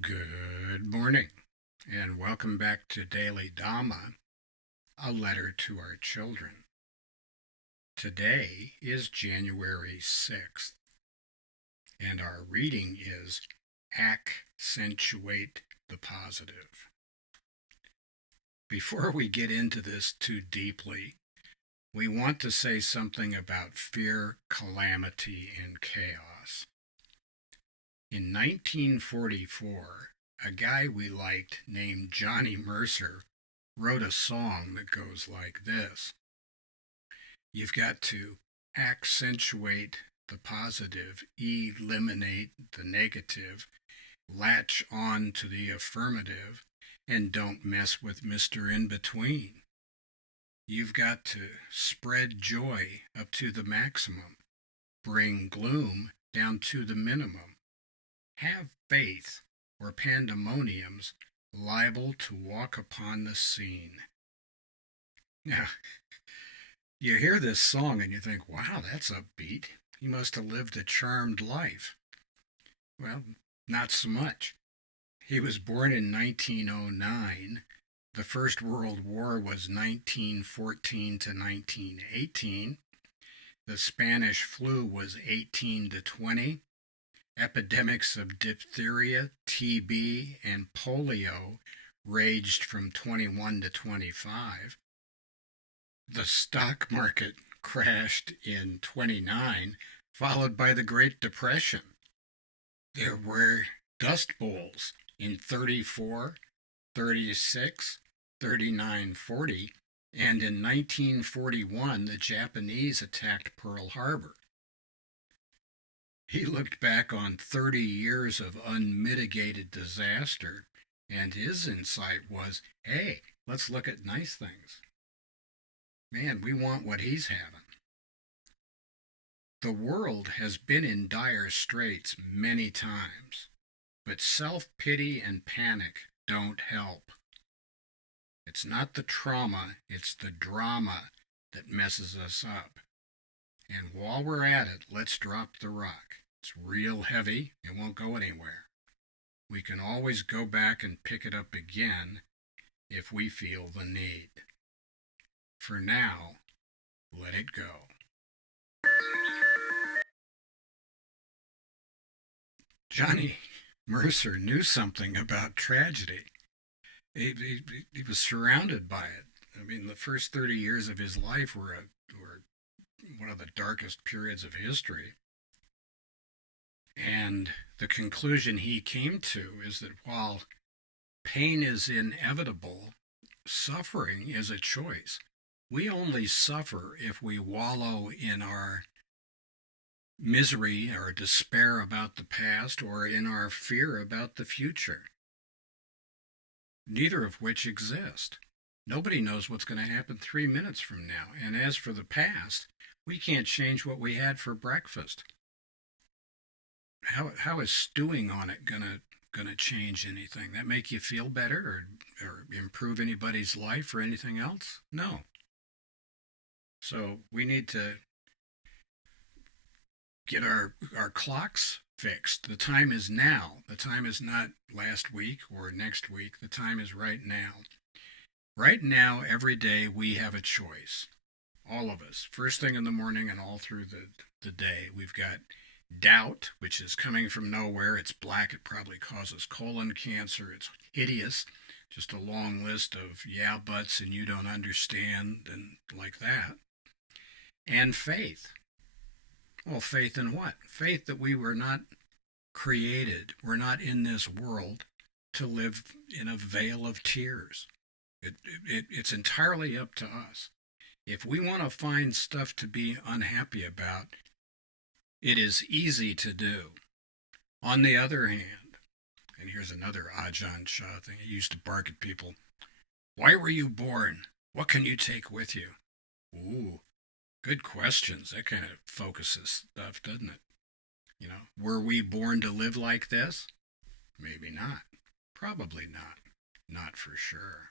Good morning, and welcome back to Daily Dhamma, a letter to our children. Today is January 6th, and our reading is Ac-Cent-Tchu-Ate the Positive. Before we get into this too deeply, we want to say something about fear, calamity, and chaos. In 1944, a guy we liked named Johnny Mercer wrote a song that goes like this. You've got to accentuate the positive, eliminate the negative, latch on to the affirmative, and don't mess with Mr. In Between. You've got to spread joy up to the maximum, bring gloom down to the minimum. Have faith, or pandemonium's liable to walk upon the scene. Now, you hear this song and you think, wow, that's upbeat. He must have lived a charmed life. Well, not so much. He was born in 1909. The First World War was 1914 to 1918. The Spanish flu was 18 to 20. Epidemics of diphtheria, TB, and polio raged from 21 to 25. The stock market crashed in 29, followed by the Great Depression. There were dust bowls in 34, 36, 39, 40, and in 1941 the Japanese attacked Pearl Harbor. He looked back on 30 years of unmitigated disaster, and his insight was, hey, let's look at nice things. Man, we want what he's having. The world has been in dire straits many times, but self-pity and panic don't help. It's not the trauma, it's the drama that messes us up. And while we're at it, let's drop the rock. It's real heavy. It won't go anywhere. We can always go back and pick it up again if we feel the need. For now, let it go. Johnny Mercer knew something about tragedy. He was surrounded by it. I mean, the first 30 years of his life were one of the darkest periods of history. And the conclusion he came to is that while pain is inevitable, suffering is a choice. We only suffer if we wallow in our misery or despair about the past or in our fear about the future, neither of which exist. Nobody knows what's going to happen 3 minutes from now. And as for the past, we can't change what we had for breakfast. How is stewing on it gonna change anything? That make you feel better or improve anybody's life or anything else? No. So we need to get our clocks fixed. The time is now. The time is not last week or next week. The time is right now. Right now, every day, we have a choice. All of us. First thing in the morning and all through the day, we've got doubt, which is coming from nowhere. It's black. It probably causes colon cancer. It's hideous. Just a long list of yeah buts and you don't understand and like that. And faith. Well, faith in what? Faith that we were not created. We're not in this world to live in a vale of tears. It's entirely up to us. If we want to find stuff to be unhappy about, it is easy to do. On the other hand, and here's another Ac-Cent-Tchu-Ate thing. He used to bark at people. Why were you born? What can you take with you? Ooh, good questions. That kind of focuses stuff, doesn't it? Were we born to live like this? Maybe not. Probably not. Not for sure.